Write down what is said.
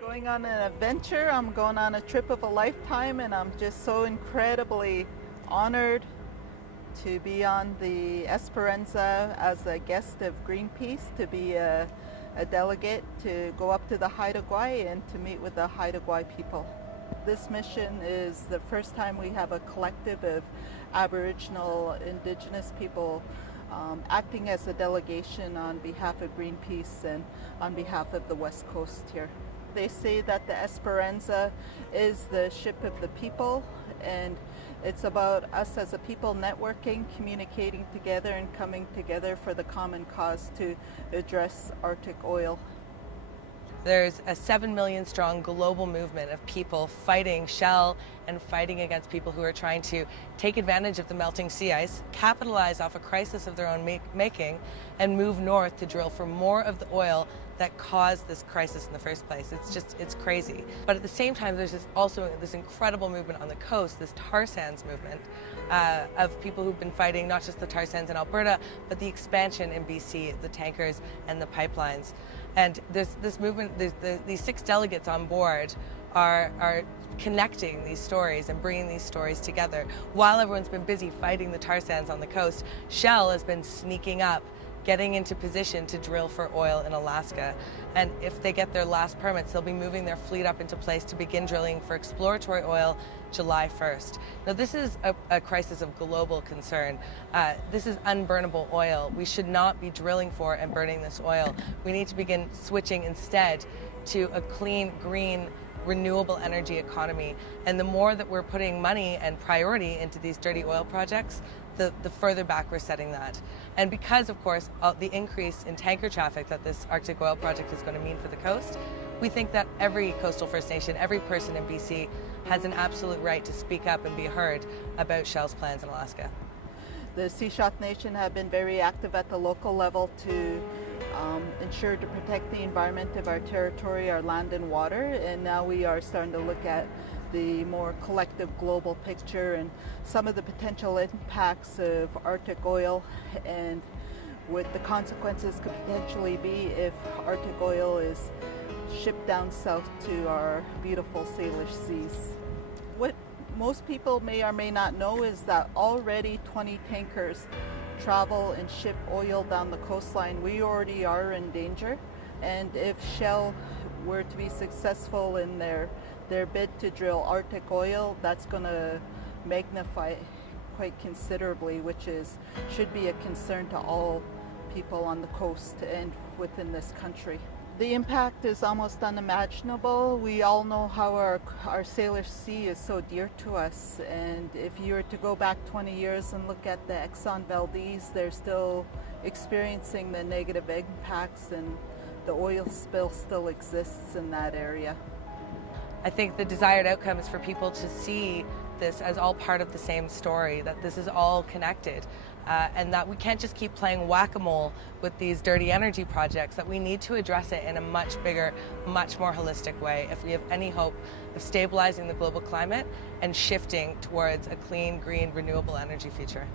Going on an adventure, I'm going on a trip of a lifetime, and I'm just so incredibly honored to be on the Esperanza as a guest of Greenpeace, to be a delegate, to go up to the Haida Gwaii and to meet with the Haida Gwaii people. This mission is the first time we have a collective of Aboriginal Indigenous people acting as a delegation on behalf of Greenpeace and on behalf of the West Coast here. They say that the Esperanza is the ship of the people, and it's about us as a people networking, communicating together and coming together for the common cause to address Arctic oil. There's a 7 million strong global movement of people fighting Shell and fighting against people who are trying to take advantage of the melting sea ice, capitalize off a crisis of their own making, and move north to drill for more of the oil that caused this crisis in the first place. It's crazy. But at the same time, there's also this incredible movement on the coast, this tar sands movement of people who've been fighting not just the tar sands in Alberta, but the expansion in BC, the tankers and the pipelines. And there's this movement, these 6 delegates on board are connecting these stories and bringing these stories together. While everyone's been busy fighting the tar sands on the coast, Shell has been sneaking up, getting into position to drill for oil in Alaska. And if they get their last permits, they'll be moving their fleet up into place to begin drilling for exploratory oil July 1st. Now, this is a crisis of global concern. This is unburnable oil. We should not be drilling for and burning this oil. We need to begin switching instead to a clean, green, renewable energy economy. And the more that we're putting money and priority into these dirty oil projects, the further back we're setting that. And because, of course, the increase in tanker traffic that this Arctic oil project is going to mean for the coast, we think that every coastal First Nation, every person in BC has an absolute right to speak up and be heard about Shell's plans in Alaska. The shishalh Nation have been very active at the local level to ensure to protect the environment of our territory, our land and water, and now we are starting to look at the more collective global picture and some of the potential impacts of Arctic oil and what the consequences could potentially be if Arctic oil is shipped down south to our beautiful Salish seas. What most people may or may not know is that already 20 tankers travel and ship oil down the coastline. We already are in danger, and if Shell were to be successful in their bid to drill Arctic oil, that's going to magnify quite considerably, which should be a concern to all people on the coast and within this country. The impact is almost unimaginable. We all know how our Salish Sea is so dear to us, and if you were to go back 20 years and look at the Exxon Valdez, they're still experiencing the negative impacts, and the oil spill still exists in that area. I think the desired outcome is for people to see this as all part of the same story, that this is all connected, and that we can't just keep playing whack-a-mole with these dirty energy projects, that we need to address it in a much bigger, much more holistic way if we have any hope of stabilizing the global climate and shifting towards a clean, green, renewable energy future.